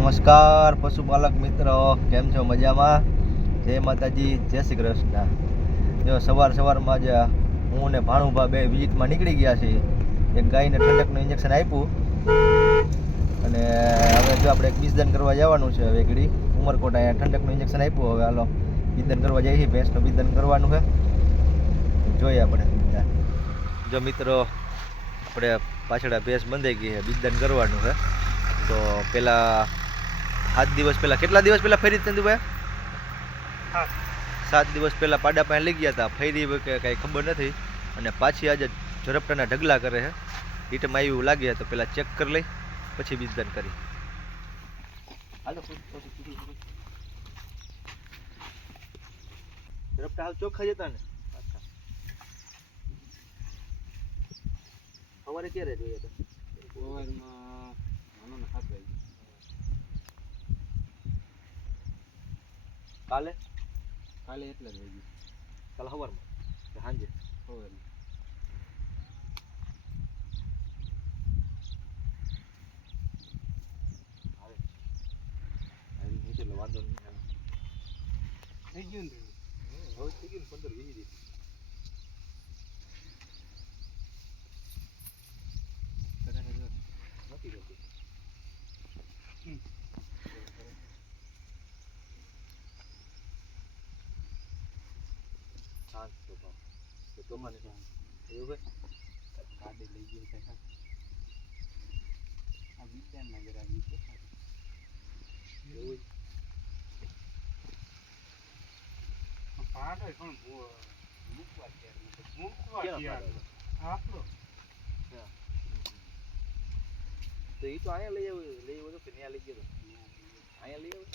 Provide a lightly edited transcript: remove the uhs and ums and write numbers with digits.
નમસ્કાર પશુપાલક મિત્રો, કેમ છો? મજામાં? જય માતાજી, જય શ્રી કૃષ્ણ. જો સવારમાં જ હું ને ભાણુભા બે વિઝિટમાં નીકળી ગયા છીએ. એક ગાયને ઠંડકનું ઇન્જેક્શન આપ્યું અને હવે જો આપણે એક બીજદાન કરવા જવાનું છે. હવે ઘડી ઉમરકોટ અહીંયા ઠંડકનું ઇન્જેક્શન આપ્યું. હવે હાલો બીજદાન કરવા જઈએ છીએ. ભેંસનું બીજદાન કરવાનું છે, જોઈએ આપણે બીજદાન. જો મિત્રો, આપણે પાછળ ભેંસ બંધાઈ ગઈ છે, બીજદાન કરવાનું છે. તો પેલા 7 દિવસ પહેલા, કેટલા દિવસ પહેલા ફેરી ચંદુભાઈ? 7 દિવસ પહેલા પાડા પાસે લઈ ગયા હતા. ફેરી કે કાંઈ ખબર નથી, અને પાછી આજે ઝડપટાના ઢગલા કરે છે. ઈટમાં એવું લાગે તો પેલા ચેક કરી લઈ, પછી બીજદાન કરી. હાલો ઝડપટા હાલ ચોખ્ખા જતા ને. સવારે ક્યારે જોઈએ તો? સવારમાં નાનો 7 વાગે. કાલે એટલે જ વાગી. કાલે સવારમાં કે સાંજે? સવારમાં. એટલે વાંધો નહીં. થઈ ગયું ને? હવે થઈ ગયું 15-20 દિવસ. નથી રહેતી. શાંત સ્વભાવ. તો મને એવું હોય ગાડી લઈ ગયો છે. આ વિદ્યાન નગર આવી છે. એવું પાડે પણ મૂકવા તૈયાર આપણો. તો એ તો અહીંયા લઈ આવ્યો તો કે ત્યાં લઈ ગયો? અહીંયા લઈ આવ્યો.